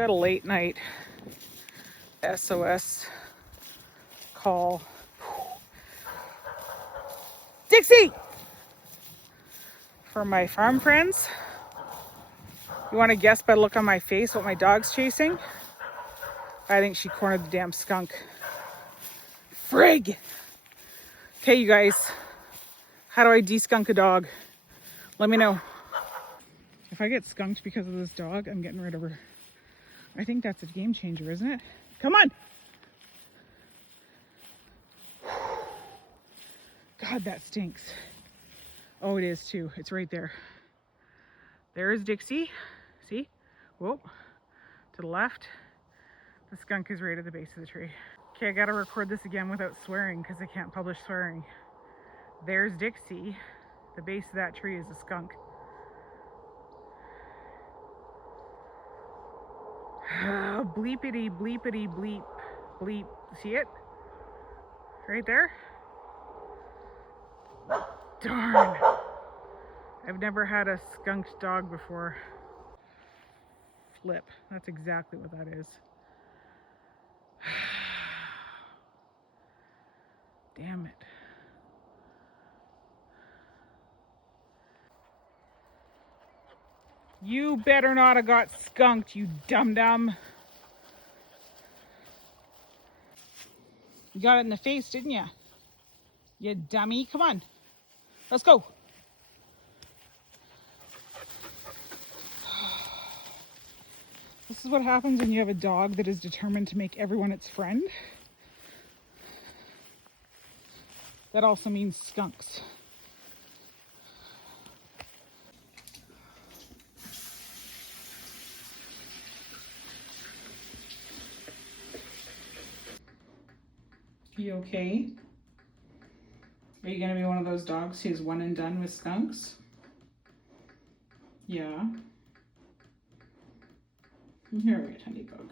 Got a late night SOS call. Dixie! For my farm friends. You want to guess by the look on my face what my dog's chasing? I think she cornered the damn skunk. Frig! Okay, you guys. How do I de-skunk a dog? Let me know. If I get skunked because of this dog, I'm getting rid of her. I think that's a game changer, isn't it? Come on! God, that stinks. Oh, it is too. It's right there. There's Dixie. See? Whoa. To the left. The skunk is right at the base of the tree. Okay, I gotta record this again without swearing because I can't publish swearing. There's Dixie. The base of that tree is a skunk. Bleepity, bleepity, bleep, bleep. See it? Right there? Darn. I've never had a skunked dog before. Flip. That's exactly what that is. Damn it. You better not have got skunked, you dum-dum. You got it in the face, didn't you? You dummy. Come on. Let's go. This is what happens when you have a dog that is determined to make everyone its friend. That also means skunks. You okay? Are you gonna be one of those dogs who's one and done with skunks? Yeah. You're right, honeybug.